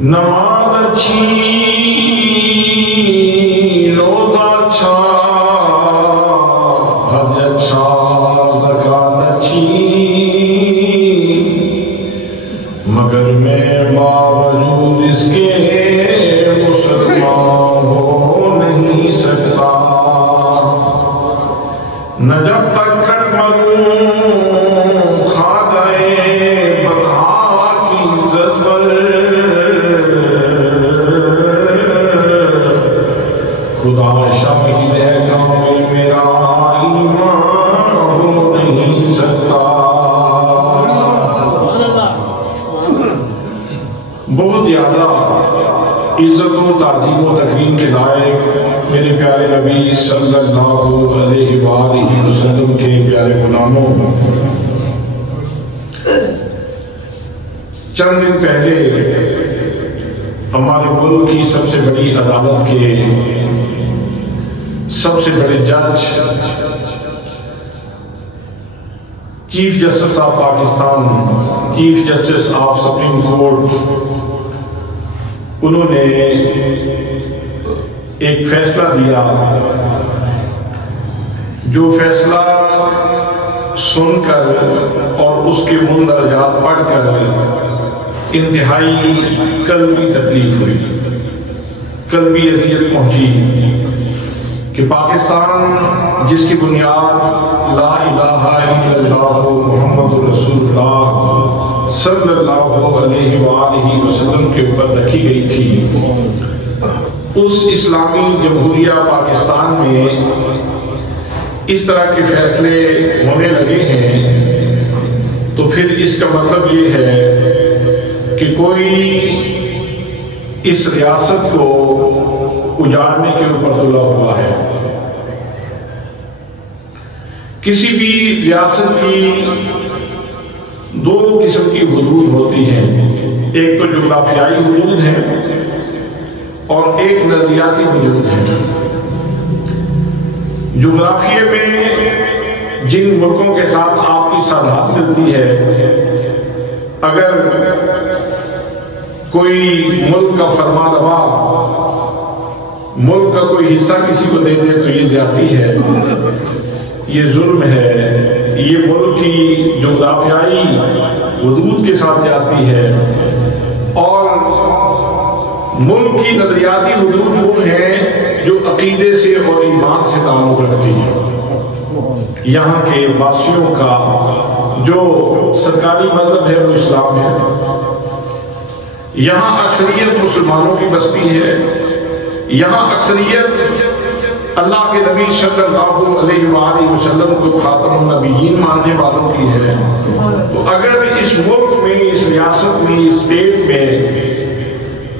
نماز اچھی روزہ اچھا حج اچھا زکات اچھی مگر میں باوجود اس کے مسلمان ہو نہیں سکتا نہ جب تک کٹ مروں کھا گئے بدہا کی عزت پر خدا شاہد ہے کامل میرا ایمان ہو نہیں سکتا۔ بہت زیادہ عزت و تعظیم و تکریم کے لائق میرے پیارے نبی صلی اللہ علیہ وآلہ وسلم کے پیارے غلاموں، چند دن پہلے ہمارے ملک کی سب سے بڑی عدالت کے سب سے بڑے جج chief justice of Pakistan, chief justice of supreme court, انہوں نے ایک فیصلہ دیا جو فیصلہ سن کر اور اس کے مندرجات پڑھ کر انتہائی قلبی تکلیف ہوئی، قلبی اذیت پہنچی کہ پاکستان جس کی بنیاد لا الہ الا اللہ محمد رسول اللہ صلی اللہ علیہ وآلہ وسلم کے اوپر رکھی گئی تھی، اس اسلامی جمہوریہ پاکستان میں اس طرح کے فیصلے ہونے لگے ہیں تو پھر اس کا مطلب یہ ہے کہ کوئی اس ریاست کو اجاڑنے کے اوپر تلا ہوا ہے۔ کسی بھی ریاست کی دو قسم کی حدود ہوتی ہیں، ایک تو جغرافیائی حدود ہے اور ایک نظریاتی حدود ہے۔ جغرافیے میں جن ملکوں کے ساتھ آپ کی سرحد ملتی ہے، اگر کوئی ملک کا فرما روا ملک کا کوئی حصہ کسی کو دے دے تو یہ زیادتی ہے، یہ ظلم ہے، یہ ملک کی جغرافیائی حدود کے ساتھ جاتی ہے۔ اور ملک کی نظریاتی حدود وہ ہیں جو عقیدے سے اور ایمان سے تعلق رکھتی ہیں۔ یہاں کے باسیوں کا جو سرکاری مذہب ہے وہ اسلام ہے، یہاں اکثریت مسلمانوں کی بستی ہے، یہاں اکثریت اللہ کے نبی صلی اللہ علیہ وآلہ وسلم کو خاتم النبیین ماننے والوں کی ہے۔ تو اگر اس ملک میں، اس ریاست میں، اس اسٹیٹ میں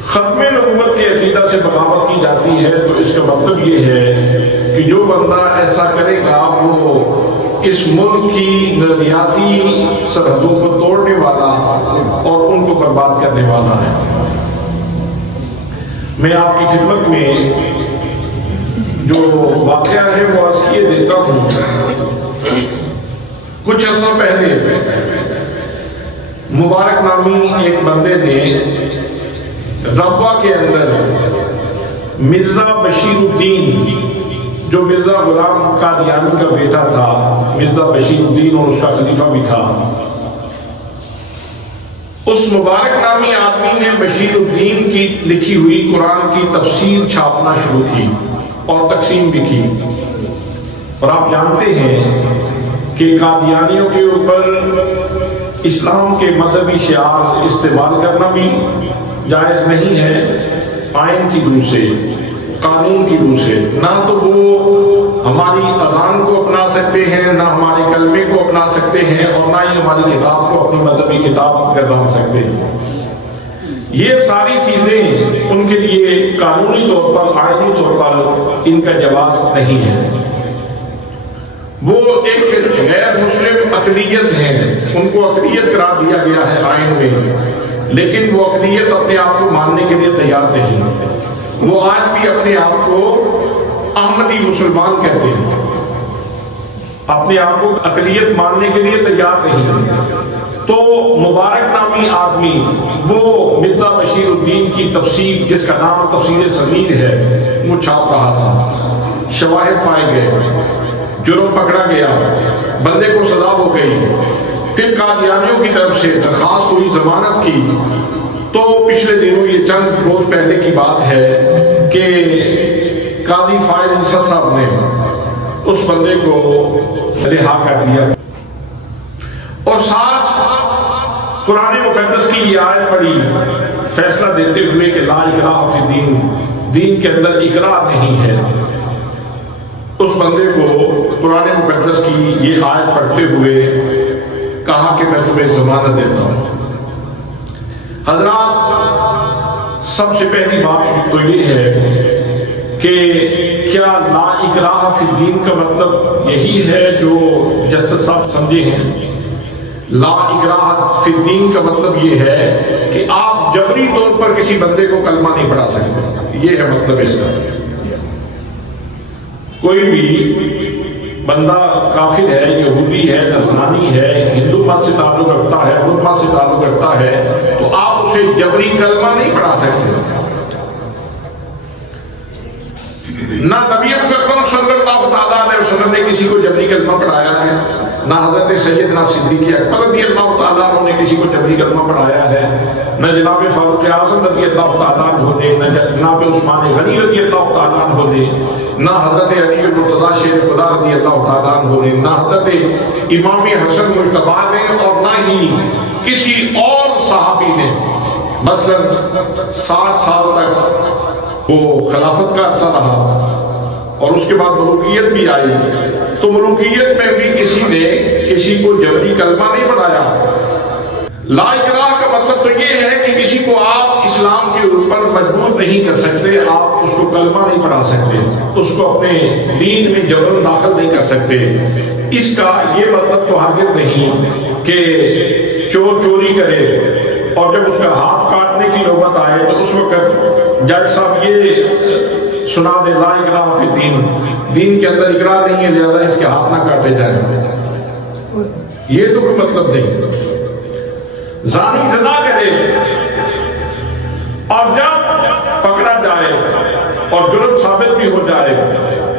ختم نبوت کے عقیدہ سے بغاوت کی جاتی ہے تو اس کا مطلب یہ ہے کہ جو بندہ ایسا کرے گا وہ اس ملک کی نظریاتی سرحدوں کو توڑنے والا اور ان کو برباد کرنے والا ہے۔ میں آپ کی خدمت میں جو واقعہ ہے وہ عرض کیے دیتا ہوں۔ کچھ عرصہ پہلے مبارک نامی ایک بندے نے ربوہ کے اندر مرزا بشیر الدین، جو مرزا غلام قادیانی کا بیٹا تھا، مرزا بشیر الدین اور اس کا خلیفہ بھی تھا، اس مبارک نامی آدمی نے بشیر الدین کی لکھی ہوئی قرآن کی تفسیر چھاپنا شروع کی اور تقسیم بھی کی۔ اور آپ جانتے ہیں کہ قادیانیوں کے اوپر اسلام کے مذہبی شعار استعمال کرنا بھی جائز نہیں ہے، آئین کی روح سے، قانون کی روح سے۔ نہ تو وہ ہماری اذان کو اپنا سکتے ہیں، نہ ہمارے کلمے کو اپنا سکتے ہیں، اور نہ ہی ہماری کتاب کو اپنی مذہبی کتاب گردان سکتے ہیں۔ یہ ساری چیزیں ان کے لیے قانونی طور پر، آئینی طور پر ان کا جواز نہیں ہے۔ وہ ایک غیر مسلم اقلیت ہیں، ان کو اقلیت قرار دیا گیا ہے آئین میں، لیکن وہ اقلیت اپنے آپ کو ماننے کے لیے تیار نہیں۔ وہ آج بھی اپنے آپ کو احمدی مسلمان کہتے ہیں، اپنے آپ کو اقلیت ماننے کے لیے تیار نہیں۔ تو مبارک نامی آدمی وہ مرزا بشیر الدین کی تفسیر جس کا نام تفسیر صغیر ہے وہ چھاپ رہا تھا. شواہد پائے گئے، جرم پکڑا گیا، بندے کو سزا ہو گئی. پھر قادیانیوں کی طرف سے درخواست ہوئی ضمانت کی. تو پچھلے دنوں یہ چند روز پہلے کی بات ہے کہ قاضی فائز عیسیٰ صاحب نے اس بندے کو رہا کر دیا اور ساتھ قرآن مقدس کی یہ آیت پڑھی فیصلہ دیتے ہوئے کہ لا اکراہ فی الدین، دین کے اندر اکراہ نہیں ہے. اس بندے کو قرآن مقدس کی یہ آیت پڑھتے ہوئے کہا کہ میں تمہیں ضمانت دیتا ہوں. حضرات سب سے پہلی بات تو یہ ہے کہ کیا لا اکراہ فی الدین کا مطلب یہی ہے جو جسٹس صاحب سمجھے ہیں؟ لا اکراہ فی الدین کا مطلب یہ ہے کہ آپ جبری طور پر کسی بندے کو کلمہ نہیں پڑھا سکتے، یہ ہے مطلب اس کا. کوئی بھی بندہ کافر ہے، یہودی ہے، نصرانی ہے، ہندو مت سے تعلق رکھتا ہے، بدھ مت سے تعلق رکھتا ہے، تو آپ اسے جبری کلمہ نہیں پڑھا سکتے. نہ نبی اکرم صلی اللہ تعالیٰ علیہ وسلم نے کسی کو جبری کلمہ پڑھایا ہے، نہ حضرت سیدنا صدیق اکبر رضی اللہ تعالیٰ عنہ نے کسی کو جبری کلمہ پڑھایا ہے، نہ جناب فاروق اعظم رضی اللہ تعالیٰ عنہ نے، نہ جناب عثمان غنی رضی اللہ تعالیٰ عنہ نے، نہ حضرت علی مرتضیٰ شیر خدا رضی اللہ تعالیٰ عنہ نے، نہ حضرت امام حسن مجتبی نے، اور نہ ہی کسی اور صحابی نے. مثلا 60 سال تک وہ خلافت کا عرصہ رہا اور اس کے بعد ملوکیت بھی آئی، تو ملوکیت میں بھی کسی نے کسی کو جبری کلمہ نہیں پڑھایا. لا اکراہ کا مطلب تو یہ ہے کہ کسی کو آپ اسلام کے اوپر مجبور نہیں کر سکتے، آپ اس کو کلمہ نہیں پڑھا سکتے، اس کو اپنے دین میں جبرن داخل نہیں کر سکتے. اس کا یہ مطلب تو ہرگز نہیں کہ چور چوری کرے اور جب اس کا ہاتھ کاٹنے کی نوبت آئے تو اس وقت جج صاحب یہ سنا دے لا اکراہ فی الدین، دین کے اندر اکراہ نہیں ہے، زیادہ اس کے ہاتھ نہ کاٹے جائیں. یہ تو کوئی مطلب نہیں. زانی زنا کرے اور جب پکڑا جائے اور جرم ثابت بھی ہو جائے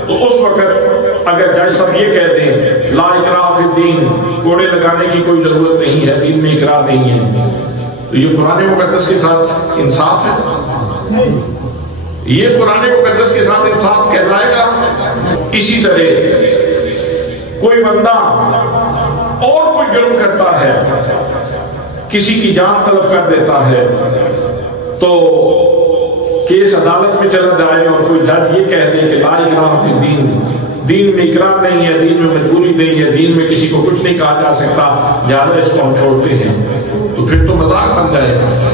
تو اس وقت اگر جج صاحب یہ کہہ دیں لا اکراہ فی الدین، کوڑے لگانے کی کوئی ضرورت نہیں ہے، دین میں اکراہ نہیں ہے، تو یہ قرآن مقدس کے ساتھ انصاف ہے؟ یہ قرآن مقدس کے ساتھ انصاف کہلائے گا؟ اسی طرح کوئی بندہ اور کوئی جرم کرتا ہے، کسی کی جان طلب کر دیتا ہے، تو کیس عدالت میں چلا جائے اور کوئی جج یہ کہہ دے کہ لا اکراہ فی الدین، دین میں اکراہ نہیں ہے، دین میں مجبوری نہیں ہے، دین میں کسی کو کچھ نہیں کہا جا سکتا، زیادہ اس کو ہم چھوڑتے ہیں، تو پھر تو مذاق بن جائے گا.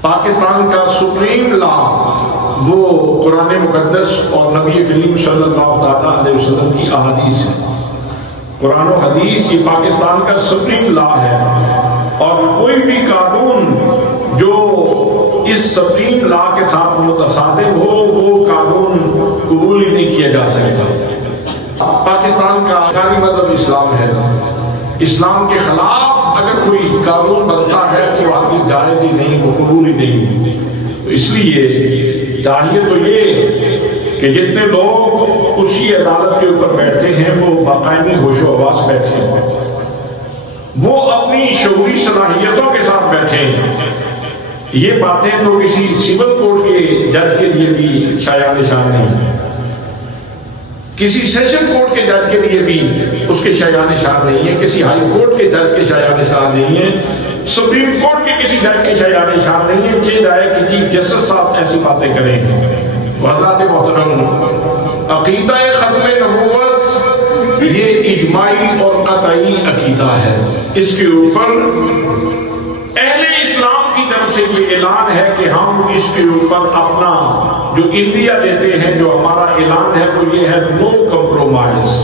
پاکستان کا سپریم لا وہ قرآن مقدس اور نبی کریم صلی اللہ تعالیٰ علیہ وسلم کی احادیث ہے. قرآن و حدیث یہ پاکستان کا سپریم لا ہے، اور کوئی بھی قانون جو اس سپریم لا کے ساتھ متصادم ہو وہ قانون قبول ہی نہیں کیا جا سکتا. پاکستان کا آخری مذہب اسلام ہے، اسلام کے خلاف اگر کوئی قانون بنتا ہے تو آگے جائز ہی نہیں، وہ قبول ہی نہیں. تو اس لیے چاہیے تو یہ کہ جتنے لوگ اسی عدالت کے اوپر بیٹھتے ہیں وہ باقاعدگی ہوش و حواس بیٹھے ہیں، وہ اپنی شعوری صلاحیتوں کے ساتھ بیٹھے ہیں. یہ باتیں تو کسی سول کورٹ کے جج کے لیے بھی شایع نشان نہیں، کسی سیشن کورٹ کے جج کے لیے بھی اس کے شایع نشان نہیں ہے، کسی ہائی کورٹ کے جج کے شایع نشان نہیں ہے، سپریم کورٹ کے کسی جج کے شایع نشان نہیں ہے. چیز ہے کہ چیف جسٹس صاحب ایسی باتیں کریں. حضرات محترم، عقیدہ ختم نبوت یہ اجماعی اور قطعی عقیدہ ہے. اس کے اوپر اہل اسلام کی طرف سے یہ اعلان ہے کہ ہم اس کے اوپر اپنا جو انڈیا دیتے ہیں، جو ہمارا اعلان ہے وہ یہ ہے نو کمپرومائز.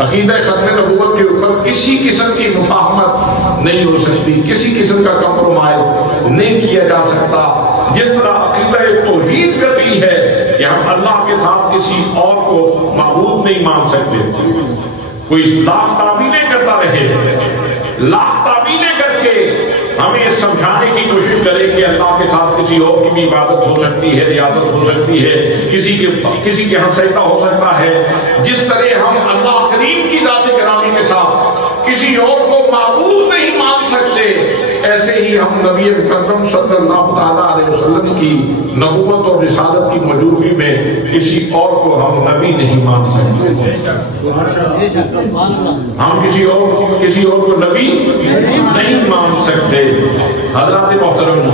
عقیدہ ختم نبوت کے اوپر کسی قسم کی مفاہمت نہیں ہو سکتی، کسی قسم کا کمپرومائز نہیں کیا جا سکتا. جس طرح عقیدہ توحید قطعی ہے کہ ہم اللہ کے ساتھ کسی اور کو معبود نہیں مان سکتے، کوئی لاکھ تعبیریں کرتا رہے، لاکھ تعبیریں کر کے ہمیں سمجھانے کی کوشش کرے کہ اللہ کے ساتھ کسی اور کی بھی عبادت ہو سکتی ہے، ریاضت ہو سکتی ہے، کسی کے ہاں سجدہ ہو سکتا ہے، جس طرح ہم اللہ کریم کی ذات گرامی کے ساتھ کسی اور کو معبود نہیں مان سکتے، ایسے ہی ہم نبی مکرم صلی اللہ تعالیٰ علیہ وسلم کی نبوت اور رسالت کی موجودگی میں کسی اور کو ہم نبی نہیں مان سکتے، ہم کسی اور کو نبی نہیں مان سکتے۔ حضرات محترم،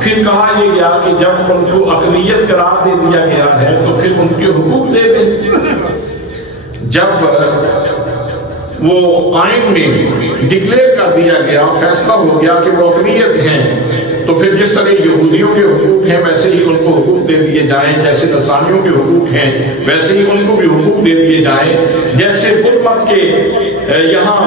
پھر کہا یہ گیا کہ جب ان کو اقلیت قرار دے دیا گیا ہے تو پھر ان کے حقوق دے دیں۔ جب وہ آئین میں ڈکلیئر کر دیا گیا، فیصلہ ہو گیا کہ وہ اقلیت ہیں، تو پھر جس طرح یہودیوں کے حقوق ہیں ویسے ہی ان کو حقوق دے دیے جائیں، جیسے نصرانیوں کے حقوق ہیں ویسے ہی ان کو بھی حقوق دے دیے جائیں، جیسے بدھ مت کے یہاں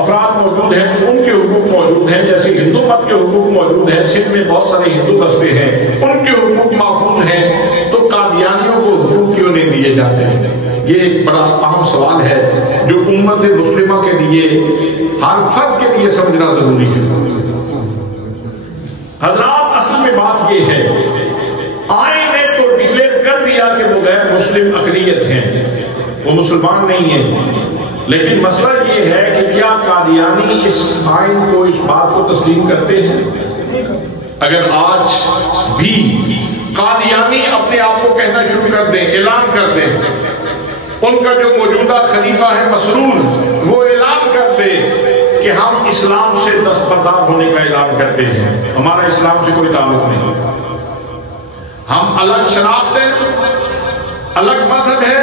افراد موجود ہیں تو ان کے حقوق موجود ہیں، جیسے ہندو مت کے حقوق موجود ہیں، سندھ میں بہت سارے ہندو بستے ہیں ان کے حقوق محفوظ ہیں، تو قادیانیوں کو حقوق کیوں نہیں دیے جاتے؟ یہ ایک بڑا اہم سوال ہے جو امت مسلمہ کے لیے، ہر فرد کے لیے سمجھنا ضروری ہے۔ حضرات، اصل میں بات یہ ہے، آئین نے تو ڈکلیئر کر دیا کہ وہ غیر مسلم اقلیت ہیں، وہ مسلمان نہیں ہیں، لیکن مسئلہ یہ ہے کہ کیا قادیانی اس آئین کو، اس بات کو تسلیم کرتے ہیں؟ اگر آج بھی قادیانی اپنے آپ کو کہنا شروع کر دیں، اعلان کر دیں، ان کا جو موجودہ خلیفہ ہے مسرور وہ اعلان کر دے کہ ہم اسلام سے دستبردار ہونے کا اعلان کرتے ہیں، ہمارا اسلام سے کوئی تعلق نہیں، ہم الگ شناخت ہیں، الگ مذہب ہے،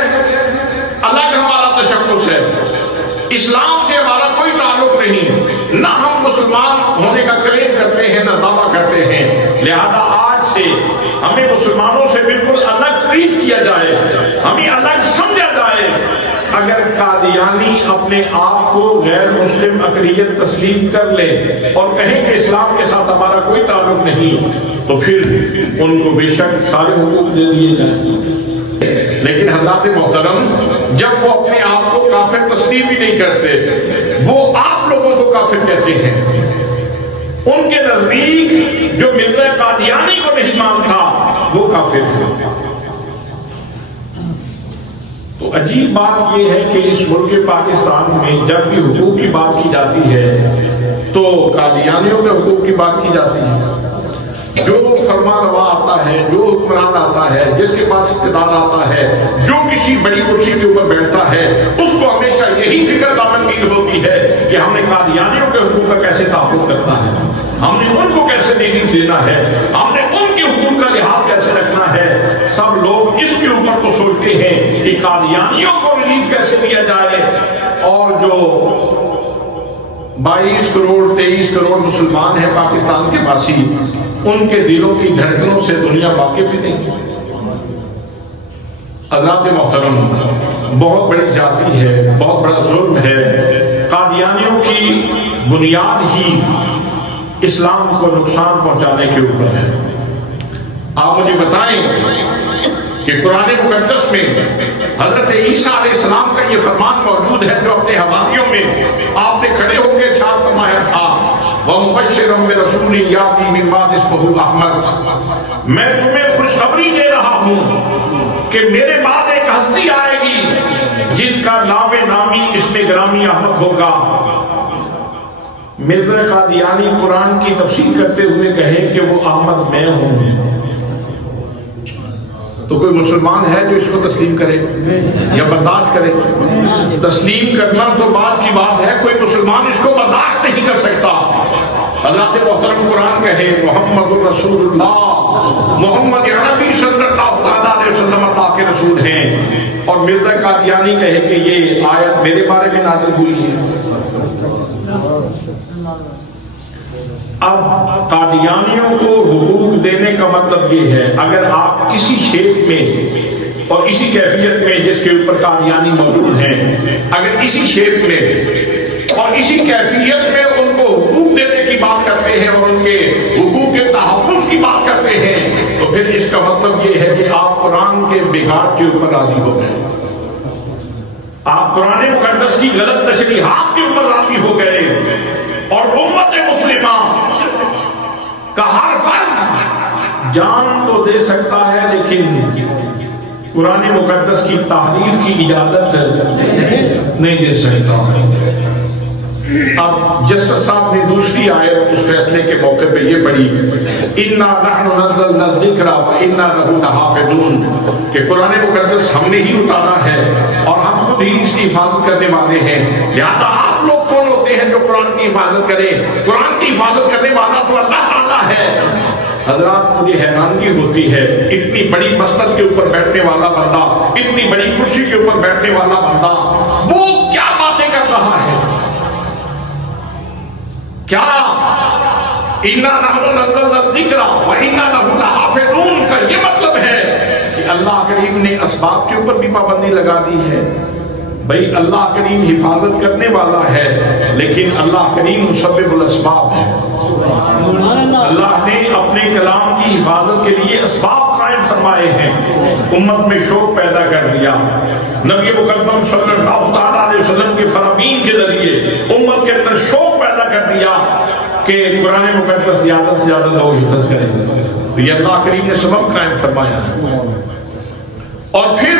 الگ ہمارا تشخص ہے، اسلام سے ہمارا کوئی تعلق نہیں، نہ ہم مسلمان ہونے کا کلیم کرتے ہیں نہ دعویٰ کرتے ہیں، لہذا آج سے ہمیں مسلمانوں سے بالکل الگ ٹریٹ کیا جائے، ہمیں الگ سمجھا جائے۔ اگر قادیانی اپنے آپ کو غیر مسلم اقلیت تسلیم کر لے اور کہیں کہ اسلام کے ساتھ ہمارا کوئی تعلق نہیں، تو پھر ان کو بے شک سارے حقوق دے دیے جائیں، لیکن حضرات محترم جب وہ اپنے آپ کو کافر تسلیم بھی نہیں کرتے، وہ آپ لوگوں کو کافر کہتے ہیں، ان کے نزدیک جو ملت قادیانی کو نہیں مانتا وہ کافر ہے۔ تو عجیب بات یہ ہے کہ اس ملک پاکستان میں جب بھی حقوق کی بات کی جاتی ہے تو قادیانیوں کے حقوق کی بات کی جاتی ہے۔ جو فرما روا آتا ہے، جو حکمران آتا ہے، جس کے پاس اقتدار آتا ہے، جو کسی بڑی کرسی کے اوپر بیٹھتا ہے، اس کو ہمیشہ یہی فکر دامنگیر ہوتی ہے کہ ہم نے قادیانیوں کے حقوق کا کیسے تحفظ کرنا ہے، ہم نے ان کو کیسے ریلیف دینا ہے، ہم نے ان کے حقوق کا لحاظ کیسے رکھنا ہے۔ سب لوگ اس کے اوپر تو سوچتے ہیں کہ قادیانیوں کو ریلیف کیسے دیا جائے، اور جو 22 کروڑ 23 کروڑ مسلمان ہیں پاکستان کے باسی، ان کے دلوں کی دھڑکنوں سے دنیا واقف ہی نہیں۔ حضرات محترم، بہت بڑی زیادتی ہے، بہت بڑا ظلم ہے، قادیانیوں کی بنیاد ہی اسلام کو نقصان پہنچانے کے اوپر ہے۔ آپ مجھے بتائیں کہ قرآن مقدس میں حضرت عیسیٰ علیہ السلام کا یہ فرمان موجود ہے جو اپنے حواریوں میں آپ نے کھڑے ہو کے ارشاد فرمایا تھا، وَمُبَشِّرًا بِرَسُولٍ يَأْتِي مِن بَعْدِهِ اسْمُهُ أَحْمَدُ، میں تمہیں خوشخبری دے رہا ہوں کہ میرے بعد ایک ہستی آئے گی جن کا نام نامی اسم گرامی احمد ہوگا۔ مرزا قادیانی قرآن کی تفسیر کرتے ہوئے کہے کہ وہ احمد میں ہوں، تو کوئی مسلمان ہے جو اس کو تسلیم کرے یا برداشت کرے؟ تسلیم کرنا تو بات کی بات ہے، کوئی مسلمان اس کو برداشت نہیں کر سکتا۔ حضرت محترم قرآن کہے محمد الرسول اللہ، محمد عربی صلی اللہ علیہ وسلم اللہ کے رسول ہیں، اور مرزا قادیانی کہے کہ یہ آیت میرے بارے میں نازل ہوئی ہے۔ اب قادیانیوں کو حقوق دینے کا مطلب یہ ہے، اگر آپ اسی شیپ میں اور اسی کیفیت میں جس کے اوپر قادیانی موجود ہیں، اگر اسی شیپ میں اور اسی کیفیت میں ان کو حقوق دینے کی بات کرتے ہیں اور ان کے حقوق کے تحفظ کی بات کرتے ہیں، تو پھر اس کا مطلب یہ ہے کہ آپ قرآن کے بگاڑ کے اوپر راضی ہو گئے، آپ آپ قرآن مقدس کی غلط تشریحات کے اوپر راضی ہو گئے اور امت مسلمہ کا ہر فرد جان تو دے سکتا ہے لیکن قرآن مقدس کی تحریف کی اجازت نہیں دے سکتا۔ اب جسٹس صاحب نے دوسری آیت اس فیصلے کے موقع پہ یہ پڑھی اِنَّا نَحْنُ نَزَّلْنَا الذِّكْرَ وَإِنَّا لَهُ لَحَافِظُونَ کہ قرآن مقدس ہم نے ہی اتارا ہے اور ہم خود ہی اس کی حفاظت کرنے والے ہیں، لہذا آپ لوگ کون ہوتے ہیں جو قرآن کی حفاظت کریں؟ قرآن کی حفاظت کرنے والا تو اللہ تعالیٰ ہے۔ حضرات مجھے حیرانگی ہوتی ہے، اتنی بڑی مسند کے اوپر بیٹھنے والا بندہ، اتنی بڑی کرسی کے اوپر بیٹھنے والا بندہ وہ کیا باتیں کر رہا ہے؟ کیا اِنَّا نَحْنُ نَزَّلْنَا الذِّكْرَ وَإِنَّا لَهُ لَحَافِظُونَ کا یہ مطلب ہے کہ اللہ کریم نے اسباب کے اوپر بھی پابندی لگا دی ہے؟ بھئی اللہ کریم حفاظت کرنے والا ہے لیکن اللہ کریم مسبب الاسباب ہے۔ اللہ نے اپنے کلام کی حفاظت کے لیے اسباب قائم فرمائے ہیں، امت میں شوق پیدا کر دیا۔ نبی مکرم صلی اللہ علیہ وسلم کے فرامین کے ذریعے امت کے اندر شوق پیدا کر دیا کہ قرآن مقدس زیادہ سے زیادہ لوگ حفظ کریں، تو یہ اللہ کریم نے سبب قائم فرمایا ہے۔ اور پھر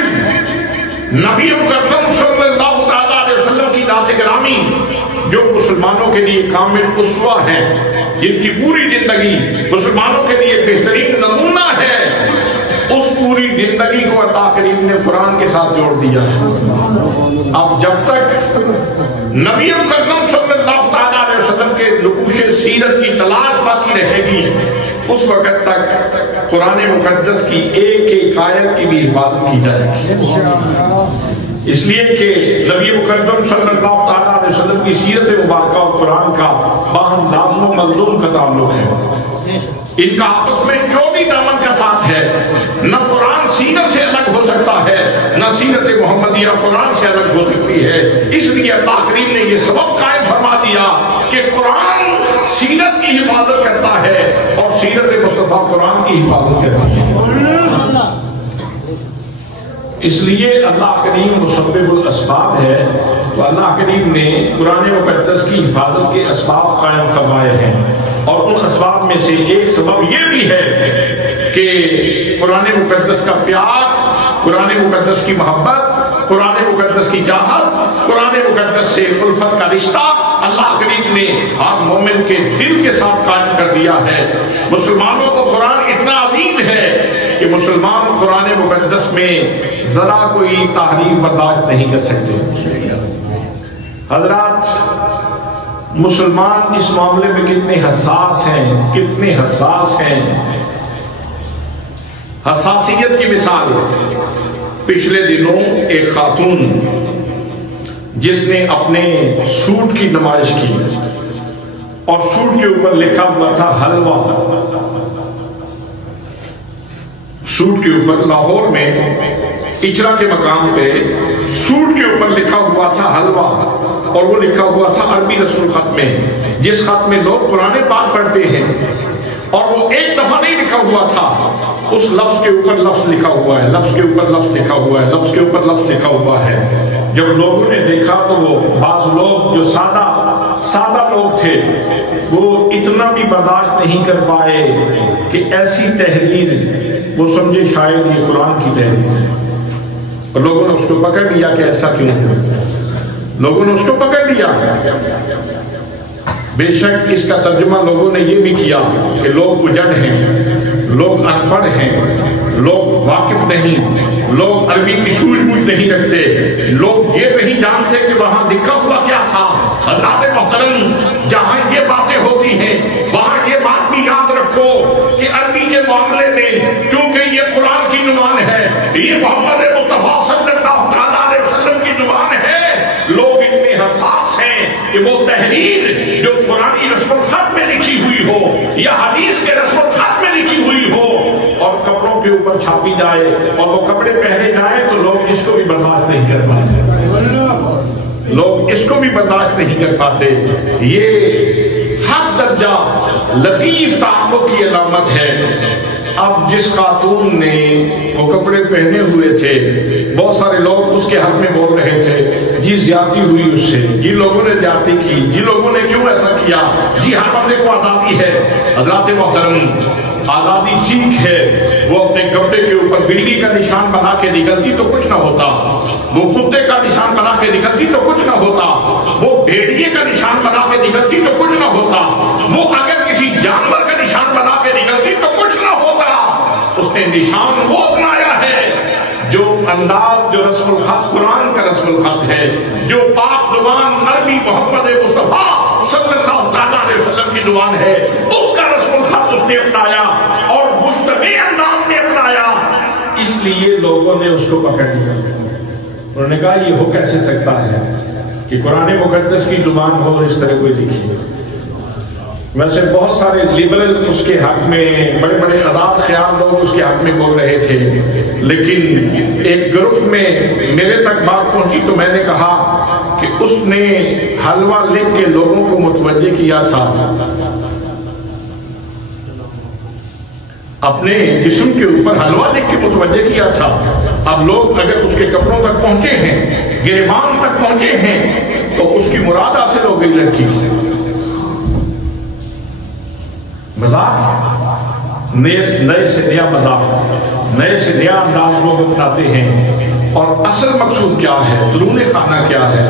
نبی مکرم صلی اللہ علیہ وسلم کی ذات گرامی جو مسلمانوں کے لیے کامل اسوہ ہے، جن کی پوری زندگی مسلمانوں کے لیے بہترین نمونہ ہے، اس پوری زندگی کو اللہ کریم نے قرآن کے ساتھ جوڑ دیا ہے۔ اب جب تک نبی مکرم صلی اللہ علیہ وسلم کے نقوش سیرت کی تلاش باقی رہے گی، اس وقت تک قرآن مقدس کی ایک ایک آیت کی بھی حفاظت کی جائے گی، اس لیے کہ نبی مکرم صلی اللہ علیہ وسلم کی سیرت مبارکہ اور قرآن کا باہم لازم و ملزوم کا تعلق ہے۔ ان کا آپس میں جو بھی دامن کا ساتھ ہے، نہ قرآن سیرت سے الگ ہو سکتا ہے نہ سیرت محمدیہ قرآن سے الگ ہو سکتی ہے۔ اس لیے اللہ کریم نے یہ سبب قائم فرما دیا کہ قرآن سیرت کی حفاظت کرتا ہے اور سیرت مصطفیٰ قرآن کی حفاظت کرتی ہے۔ اس لیے اللہ کریم مسبب الاسباب ہے، تو اللہ کریم نے قرآن مقدس کی حفاظت کے اسباب قائم فرمائے ہیں، اور ان اسباب میں سے ایک سبب یہ بھی ہے کہ قرآن مقدس کا پیار، قرآن مقدس کی محبت، قرآن مقدس کی چاہت، قرآن مقدس سے الفت کا رشتہ اللہ کریم نے ہر مومن کے دل کے ساتھ قائم کر دیا ہے۔ مسلمانوں کو قرآن اتنا عزیز ہے کہ مسلمان قرآن مقدس میں ذرا کوئی تحریف برداشت نہیں کر سکتے۔ حضرات مسلمان اس معاملے میں کتنے حساس ہیں، کتنے حساس ہیں۔ حساسیت کی مثال پچھلے دنوں ایک خاتون جس نے اپنے سوٹ کی نمائش کی اور سوٹ کے اوپر لکھا ہوا تھا حلوہ، سوٹ کے اوپر لاہور میں اچرا کے مقام پہ سوٹ کے اوپر لکھا ہوا تھا حلوہ، اور وہ لکھا ہوا تھا عربی رسم الخط میں، جس خط میں لوگ قرآن پاک پڑھتے ہیں، اور وہ ایک دفعہ نہیں لکھا ہوا تھا، اس لفظ کے اوپر لفظ لکھا ہوا ہے، لفظ کے اوپر لفظ لکھا ہوا ہے، لفظ کے اوپر لفظ لکھا ہوا ہے۔ جب لوگوں نے دیکھا تو وہ بعض لوگ جو سادہ لوگ تھے وہ اتنا بھی برداشت نہیں کر پائے کہ ایسی تحریر، وہ سمجھے شاید یہ قرآن کی تحریر ہے، اور لوگوں نے اس کو پکڑ لیا کہ ایسا کیوں ہے، لوگوں نے اس کو پکڑ لیا۔ بے شک اس کا ترجمہ لوگوں نے یہ بھی کیا کہ لوگ اجڑ ہیں، لوگ ان پڑھ ہیں، لوگ واقف نہیں، لوگ عربی کی سوجھ بوجھ نہیں رکھتے، لوگ یہ نہیں جانتے کہ وہاں لکھا ہوا کیا تھا۔ حضرات محترم، جہاں یہ باتیں ہوتی ہیں وہاں یہ بات بھی یاد رکھو کہ عربی کے معاملے میں کیونکہ یہ قرآن کی زبان ہے، یہ محمد مصطفیٰ صلی اللہ علیہ وسلم کی زبان ہے، لوگ اتنے حساس ہیں کہ وہ تحریر جو قرآنی رسم الخط میں لکھی ہوئی ہو یا حدیث کے رسم الخط میں لکھی ہوئی ہو اور کپڑوں کے اوپر چھاپی جائے اور وہ کپڑے پہنے جائیں تو لوگ اس کو بھی برداشت نہیں کر پاتے، لوگ اس کو بھی برداشت نہیں کر پاتے۔ یہ حد درجہ لطیف تعلق کی علامت ہے۔ اب جس خاتون نے وہ کپڑے پہنے ہوئے تھے، بہت سارے لوگ اس کے حق میں بول رہے تھے جی زیادتی ہوئی اس سے، جی لوگوں نے زیادتی کی، جی لوگوں نے کیوں ایسا کیا، جی ہر بندے کو آزادی ہے۔ حضرات محترم، آزادی ٹھیک ہے، وہ اپنے کپڑے کے اوپر بلی کا نشان بنا کے نکلتی تو کچھ نہ ہوتا، وہ کتے کا نشان بنا کے نکلتی تو کچھ نہ ہوتا، وہ بھیڑیے کا نشان بنا کے نکلتی تو کچھ نہ ہوتا، وہ اگر کسی جانور کا نشان بنا کے نکلتی تو کچھ نہ ہوتا۔ اس نے نشان وہ اپنایا ہے جو انداز، جو رسم الخط قرآن کا رسم الخط ہے، جو پاک زبان عربی محمد مصطفیٰ صلی اللہ تعالیٰ علیہ وسلم کی زبان ہے، اس کا رسم الخط اس نے اپنایا اور مشتبہ انداز میں اپنایا۔ اس لیے لوگوں نے اس کو پکڑ لیا، انہوں نے کہا یہ ہو کیسے سکتا ہے کہ قرآن مقدس کی زبان ہو اور اس طرح کوئی لکھی۔ ویسے بہت سارے لبرل اس کے حق میں، بڑے بڑے آزاد خیال لوگ اس کے حق میں بول رہے تھے، لیکن ایک گروپ میں میرے تک بات پہنچی تو میں نے کہا کہ اس نے حلوہ لکھ کے لوگوں کو متوجہ کیا تھا، اپنے جسم کے اوپر حلوہ لکھ کے متوجہ کیا تھا۔ اب لوگ اگر اس کے کپڑوں تک پہنچے ہیں، گریبان تک پہنچے ہیں، تو اس کی مراد حاصل ہو گئی لڑکی۔ مذاق، نئے سے نیا مذاق، نئے سے نیا انداز لوگ اپناتے ہیں، اور اصل مقصود کیا ہے، درون خانہ کیا ہے،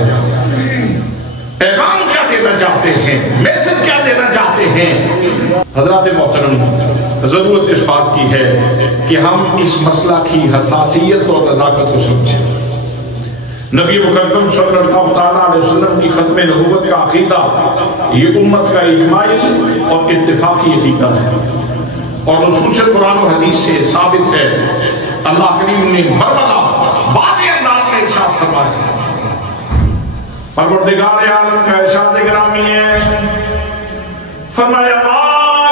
پیغام کیا دینا چاہتے ہیں، میسج کیا دینا چاہتے ہیں۔ حضرات محترم، ضرورت اس بات کی ہے کہ ہم اس مسئلہ کی حساسیت اور نزاکت کو سمجھیں۔ نبی مکرم صلی اللہ تعالیٰ علیہ وسلم کی ختم نبوت کا عقیدہ یہ امت کا اجماعی اور اتفاقی عقیدہ ہے، اور نصوص قرآن و حدیث سے ثابت ہے۔ اللہ کریم نے برملا واضح انداز میں ارشاد فرمایا، پروردگار عالم کا ارشاد گرامی ہے، فرمایا ما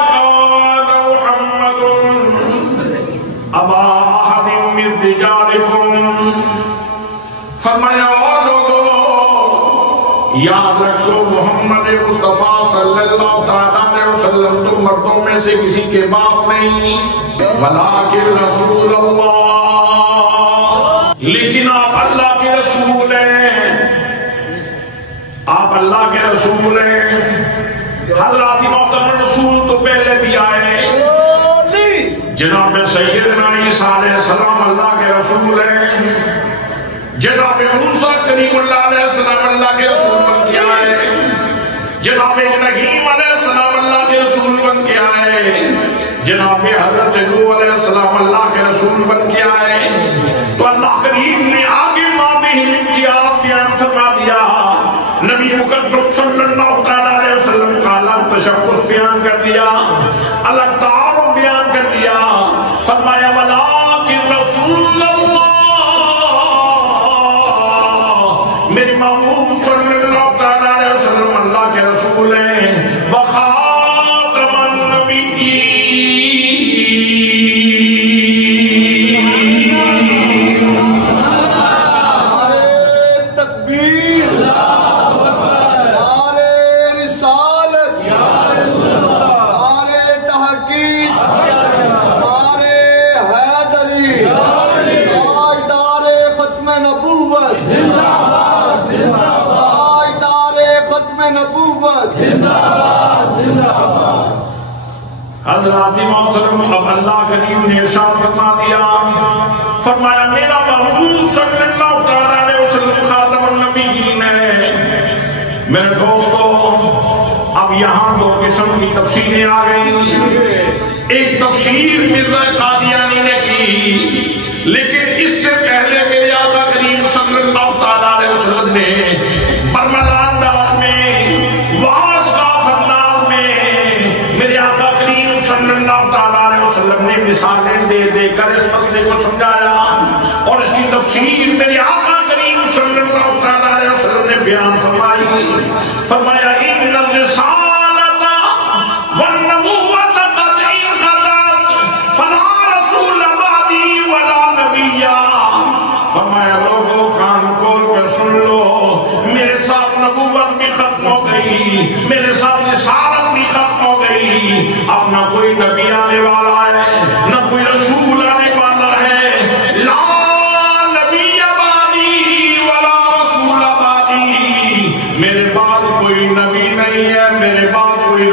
کان محمد ابا احد من رجالکم، فرمایا اور لوگوں یاد رکھو محمد مصطفیٰ صلی اللہ تعالیٰ علیہ وسلم تم مردوں میں سے کسی کے باپ نہیں، ولیکن رسول اللہ، لیکن آپ اللہ کے رسول ہیں، آپ اللہ کے رسول ہیں۔ حضرات محترم، رسول تو پہلے بھی آئے، جناب سیدنا عیسیٰ علیہ السلام اللہ کے رسول ہیں، جناب موسیٰ کلیم اللہ علیہ السلام اللہ کے رسول بن کے آئے، جناب ابراہیم علیہ السلام اللہ کے رسول بن کے آئے، جناب حضرت نوح علیہ السلام اللہ کے رسول بن کے آئے۔ تو اللہ کریم نے آگے مابہ امتیاز بیان فرما دیا، نبی مقدم صلی اللہ تعالیٰ علیہ وسلم کا الگ تشخص بیان کر دیا، الگ تعارف بیان کر دیا، فرمایا ولیکن رسول اللہ، میرے محبوب صلی اللہ تعالیٰ علیہ وسلم اللہ کے رسول ہیں، وخاتم النبیین۔ حضرات محترم، اب اللہ کریم نے ارشاد فرما دیا، فرمایا میرا محبوب صلی اللہ تعالیٰ علیہ وسلم خاتم النبیین ہے۔ میرے دوستو، اب یہاں دو قسم کی تفسیریں آ گئی۔ ایک تفسیر مرزا قادیانی نے کی، لیکن اس سے پہلے میرے آقا کریم صلی اللہ تعالیٰ علیہ وسلم نے برملا انداز میں، واضح انداز میں میرے آقا کریم صلی اللہ تعالیٰ علیہ وسلم نے مثالیں دے دے کر اس مسئلے کو سمجھایا، اور اس کی تفسیر میرے آقا کریم صلی اللہ تعالیٰ علیہ وسلم نے بیان فرمائی۔ فرمایا ان الرسالۃ والنبوۃ قد انقضت فلا رسول بعدی ولا نبی۔ فرمایا لوگوں کان کھول کر سن لو، میرے ساتھ نبوت بھی ختم ہو گئی، میرے ساتھ رسالت بھی ختم ہو گئی، اب نہ کوئی نبی آنے والا ہے، نہ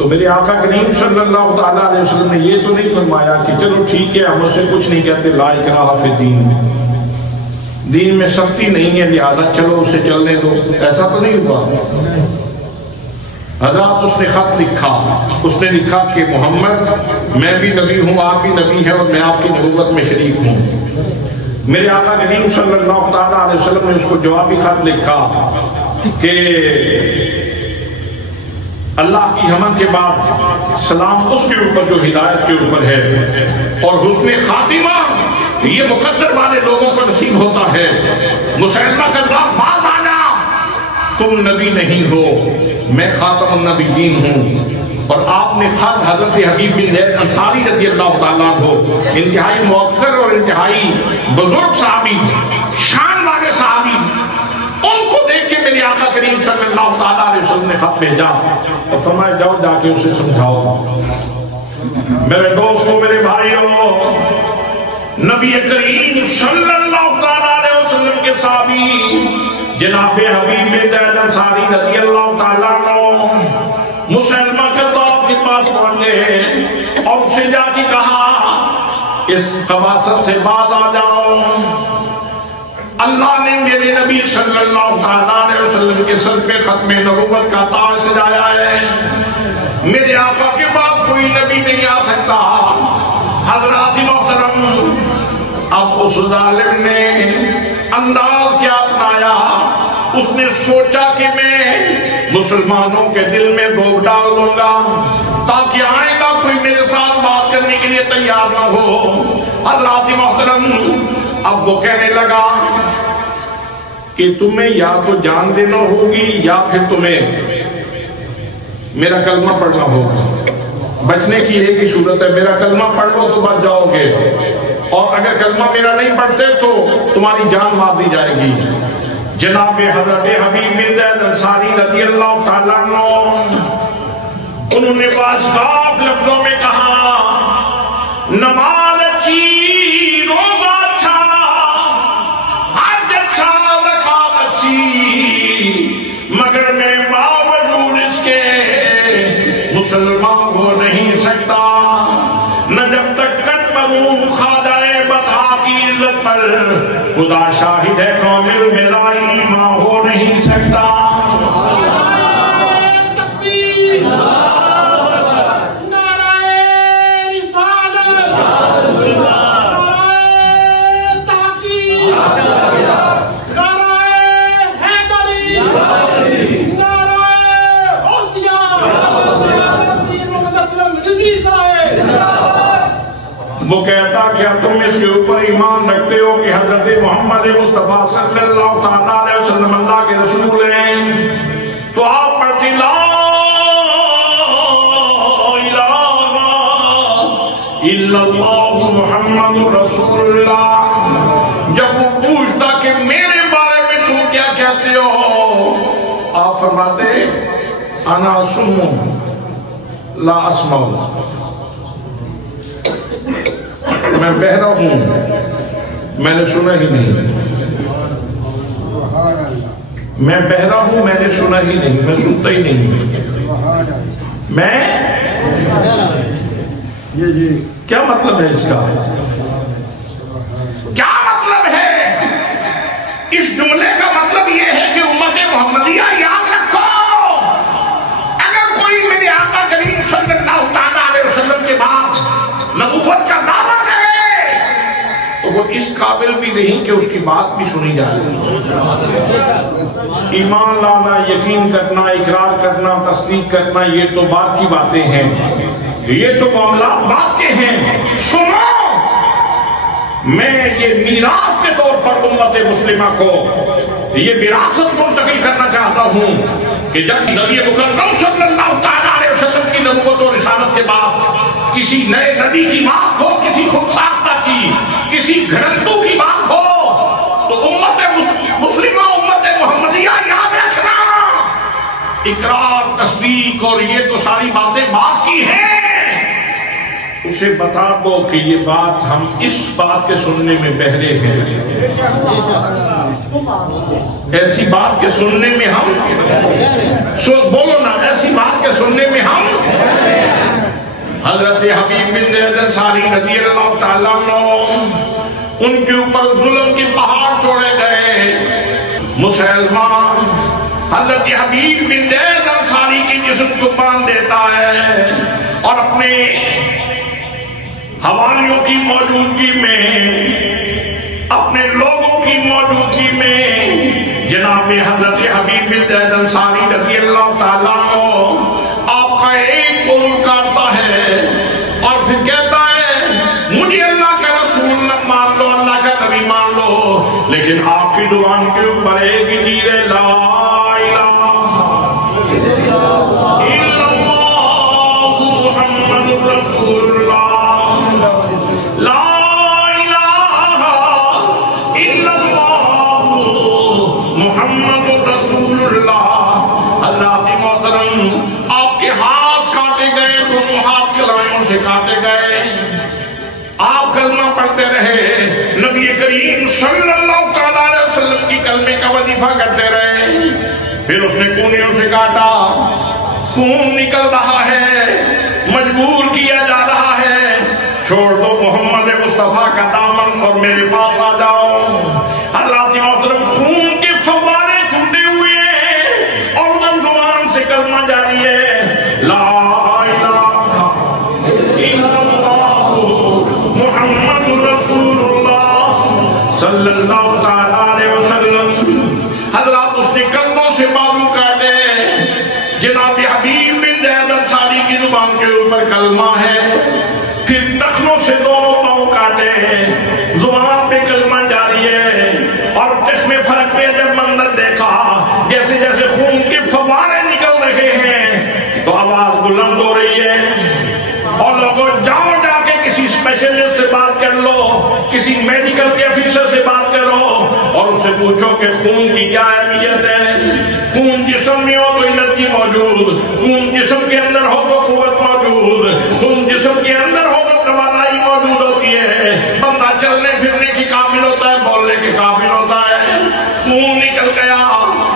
تو میرے آقا کریم صلی اللہ تعالیٰ علیہ وسلم نے یہ تو نہیں فرمایا کہ چلو ٹھیک ہے ہم اسے کچھ نہیں کہتے، لا اکراہ فی الدین، دین میں سختی نہیں ہے لہذا چلو اسے چلنے دو، ایسا تو نہیں ہوا۔ حضرات اس نے خط لکھا، اس نے لکھا کہ محمد میں بھی نبی ہوں، آپ بھی نبی ہیں، اور میں آپ کی نبوت میں شریک ہوں۔ میرے آقا کریم صلی اللہ تعالیٰ علیہ وسلم نے اس کو جوابی خط لکھا کہ اللہ کی حمد کے بعد سلام اس کے اوپر جو ہدایت کے اوپر ہے، اور حسن خاتمہ یہ مقدر والے لوگوں کو نصیب ہوتا ہے۔ مسلمہ کذاب باز آنا، تم نبی نہیں ہو، میں خاتم النبیین ہوں۔ اور آپ نے خط حضرت حبیب بن زید انصاری رضی اللہ تعالیٰ عنہ، انتہائی موقر اور انتہائی بزرگ صحابی، شان والے صحابی، ان کو دیکھ کے میرے آقا کریم صلی اللہ تعالیٰ علیہ وسلم نے خط بھیجا اور فرمایا جاؤ جا کے اسے سمجھاؤ۔ میرے دوستوں، میرے بھائیوں، نبی کریم صلی اللہ تعالیٰ علیہ وسلم کے صحابی جناب حبیب بن زید انصاری رضی اللہ تعالیٰ عنہ مسلمہ کذاب کے پاس پہنچے اور اسے جا کے کہا اس خباثت سے باز آ جاؤ، اللہ نے میرے نبی صلی اللہ تعالیٰ علیہ وسلم کے سر پہ ختم نبوت کا تاج سجایا ہے، میرے آقا کے بعد کوئی نبی نہیں آ سکتا۔ حضرات محترم، اب اس ظالم نے انداز کیا اپنایا، اس نے سوچا کہ میں مسلمانوں کے دل میں بھوک ڈال دوں گا تاکہ آئندہ کوئی میرے ساتھ بات کرنے کے لیے تیار نہ ہو۔ حضرات محترم، اب وہ کہنے لگا کہ تمہیں یا تو جان دینا ہوگی یا پھر تمہیں میرا کلمہ پڑھنا ہوگا، بچنے کی ایک ہی صورت ہے، میرا کلمہ پڑھ لو تو بچ جاؤ گے، اور اگر کلمہ میرا نہیں پڑھتے تو تمہاری جان مار دی جائے گی۔ جناب حضرت حبیب بن زید انصاری رضی اللہ تعالیٰ عنہ انہوں نے باشکاف لفظوں میں کہا، نماز اچھی، روزہ اچھا، حج اچھا، زکات اچھی، مگر میں باوجود اس کے مسلمان ہو نہیں سکتا، نہ جب تک کٹ مروں خادائے بدھا کی عزت پر خدا شاہد ہے کامل میرا ایمان ہو نہیں سکتا۔ وہ کہتا کیا تم اس کے اوپر ایمان رکھتے ہو کہ حضرت محمد مصطفیٰ صلی اللہ تعالیٰ علیہ وسلم اللہ کے رسول ہیں؟ تو آپ پڑھتی لا الہ الا اللہ محمد رسول اللہ۔ جب وہ پوچھتا کہ میرے بارے میں تم کیا کہتے ہو، آپ فرماتے انا سمو لا اسمع، میں بہرا ہوں، میں نے سنا ہی نہیں، میں بہرا ہوں، میں نے سنا ہی نہیں، میں سنتا ہی نہیں، میں کیا مطلب ہے اس کا؟ کیا مطلب ہے اس جملے کا؟ مطلب یہ ہے کہ امت محمدیہ یاد رکھو، اگر کوئی میرے آقا کریم صلی اللہ تعالیٰ علیہ وسلم کے بعد نبوت کا دعویٰ کرے تو وہ اس قابل بھی نہیں کہ اس کی بات بھی سنی جائے۔ ایمان لانا، یقین کرنا، اقرار کرنا، تصدیق کرنا، یہ تو بات کی باتیں ہیں، یہ تو معاملات بات کے ہیں۔ سنو، میں یہ میراث کے طور پر امت مسلمہ کو یہ وراثت منتقل کرنا چاہتا ہوں کہ جب نبی مکرم صلی اللہ تعالیٰ علیہ وسلم کی نبوت و رسالت کے بعد کسی نئے نبی کی بات ہو، کسی خود ساختہ کی، کسی گھرندو کی بات ہو، تو امت مسلمہ، امت محمدیہ یاد رکھنا، اقرار، تصدیق اور یہ تو ساری باتیں بات کی ہیں، اسے بتا دو کہ یہ بات ہم اس بات کے سننے میں بہرے ہیں، ایسی بات کے سننے میں ہم بولو نا، ایسی بات کے سننے میں ہم انصاری رضی اللہ تعالیٰ عنہ، ان کے اوپر ظلم کی پہاڑ توڑے گئے۔ مسلمہ حضرت حبیب بن زید انصاری کی جسم کو باندھ دیتا ہے اور اپنے حواریوں کی موجودگی میں، اپنے لوگوں کی موجودگی میں جناب حضرت حبیب بن زید انصاری رضی اللہ تعالیٰ عنہ آپ کا ایک قول کاٹتا ہے اور پھر کہتا ہے مجھے اللہ کا رسول نہ مان لو، اللہ کا نبی مان لو، لیکن آپ کی زبان کے اوپر ایک ہی چیز ہے، لا کاٹے گئے، آپ کلمہ پڑھتے رہے، نبی کریم صلی اللہ علیہ وسلم کی کلمے کا وظیفہ کرتے رہے، پھر اس نے کونیوں سے کاٹا، خون نکل رہا ہے، مجبور کیا جا رہا ہے، چھوڑ دو محمد مصطفیٰ کا دامن اور میرے پاس آ جاؤ۔ حضرات محترم خون کے فوارے چھوٹے ہوئے ہیں اور ادھر زبان سے کلمہ جاری ہے، لا صلی اللہ علیہ وسلم۔ حضرات اس نے کندھوں سے بازو کاٹے، جناب حبیب بن زید انصاری کی زبان کے اوپر کلمہ ہے، پھر ٹخنوں سے دونوں پاؤں کاٹے، زبان پہ کلمہ جاری ہے، اور چشم فرق میں جب منظر دیکھا جیسے جیسے خون کے فوارے نکل رہے ہیں تو آواز بلند ہو رہی ہے، اور لوگوں جاؤ جا کے کسی اسپیشلسٹ سے بات کر لو، کسی میڈیکل کے افیسر سے بات کرو اور اس سے پوچھو کہ خون کی کیا اہمیت ہے۔ خون جسم میں ہو تو انرجی موجود، خون جسم کے اندر ہو تو قوت موجود، خون جسم کے اندر ہو تو توانائی موجود ہوتی ہے، بندہ چلنے پھرنے کی قابل ہوتا ہے، بولنے کے قابل ہوتا ہے۔ خون نکل گیا،